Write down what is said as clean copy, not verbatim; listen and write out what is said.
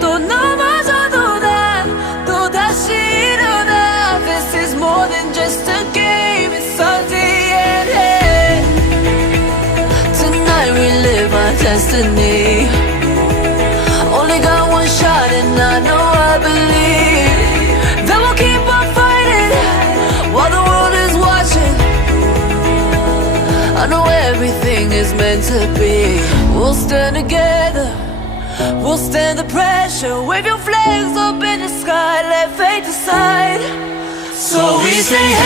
또 넘어져도 다 또다시 일어나. This is more than just a game, it's our DNA. Tonight we live our destiny. Only got one shot and I know I believe that we'll keep on fighting while the world is watching. I know everything is meant to be. We'll stand together, we'll stand the pressure. Wave your flags up in the sky, let fate decide. So we say